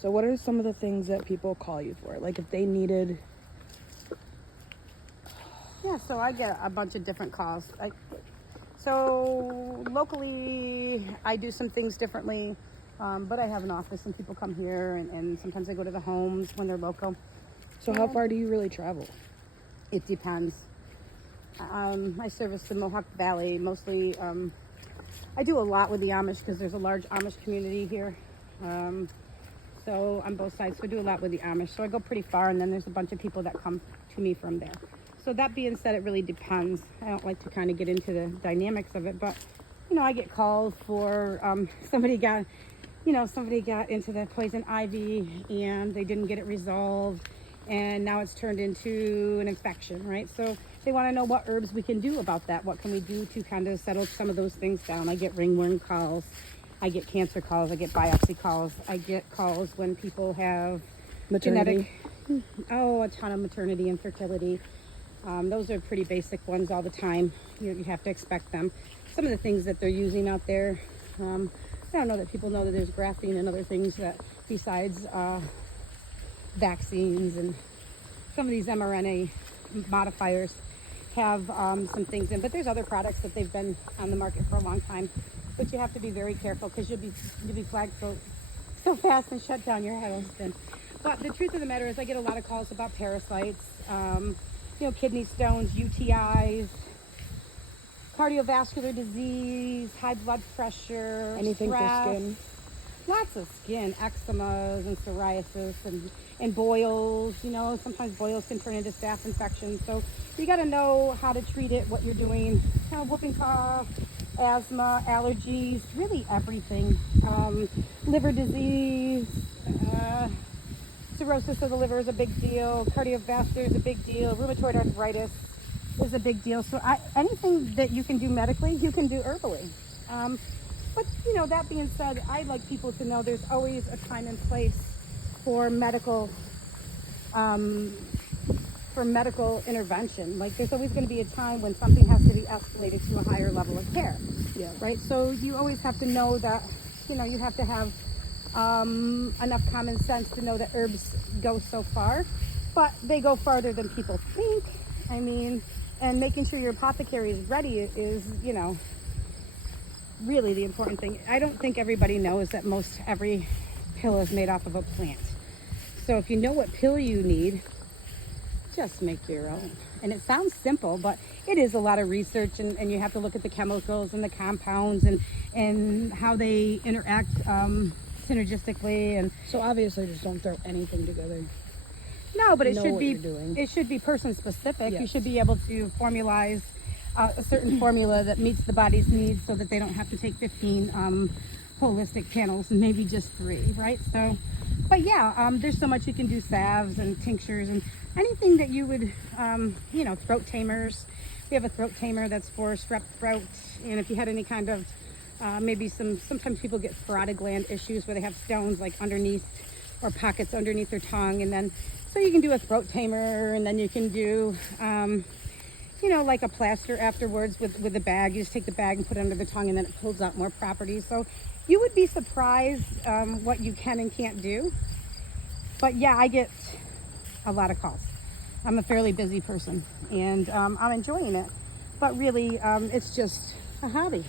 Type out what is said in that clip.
So what are some of the things that people call you for? Like if they needed, Yeah, so I get a bunch of different calls. So locally, I do some things differently, but I have an office and people come here, and sometimes I go to the homes when they're local. so how far do you really travel? It depends. I service the Mohawk Valley mostly. I do a lot with the Amish because there's a large Amish community here. So on both sides, so I do a lot with the Amish. So I go pretty far, and then there's a bunch of people that come to me from there. So that being said, it really depends. I don't like to kind of get into the dynamics of it, but I get calls for somebody got into the poison ivy and they didn't get it resolved, and now it's turned into an infection, right? So they want to know what herbs we can do about that. What can we do to kind of settle some of those things down? I get ringworm calls. I get cancer calls. I get biopsy calls. I get calls when people have Maternity? a ton of maternity and fertility. Those are pretty basic ones all the time. You have to expect them. Some of the things that they're using out there, I don't know that people know that there's graphene and other things that besides vaccines, and some of these mRNA modifiers have some things in, but there's other products that they've been on the market for a long time, but you have to be very careful because you'll be flagged so fast and shut down your house. But the truth of the matter is I get a lot of calls about parasites, kidney stones, UTIs, cardiovascular disease, high blood pressure, Anything stress. for skin? Lots of skin, eczemas and psoriasis and boils. Sometimes boils can turn into staph infections. So you got to know how to treat it, what you're doing. Whooping cough, asthma, allergies, really everything. Liver disease, cirrhosis of the liver is a big deal. Cardiovascular is a big deal. Rheumatoid arthritis is a big deal. So anything that you can do medically, you can do herbally. But that being said, I'd like people to know there's always a time and place for medical intervention. Like there's always going to be a time when something has to be escalated to a higher level of care. Yeah. Right. So you always have to know that you have to have enough common sense to know that herbs go so far, but they go farther than people think. And making sure your apothecary is ready is really the important thing. I don't think everybody knows that most every pill is made off of a plant. So if you know what pill you need, just make your own. And it sounds simple, but it is a lot of research, and you have to look at the chemicals and the compounds and how they interact synergistically. And So obviously just don't throw anything together. no, but Know what you're doing. it should be person specific. You Yes. should be able to formalize a certain formula that meets the body's needs, so that they don't have to take 15 holistic panels and maybe just 3, right? So, but yeah, there's so much you can do: salves and tinctures and anything that you would, throat tamers. We have a throat tamer that's for strep throat, and if you had any kind of sometimes people get parotid gland issues where they have stones like underneath or pockets underneath their tongue, and then so you can do a throat tamer, and then you can do like a plaster afterwards with the bag. You just take the bag and put it under the tongue, and then it pulls out more properties. So you would be surprised what you can and can't do. But yeah, I get a lot of calls. I'm a fairly busy person, and I'm enjoying it. But really, it's just a hobby.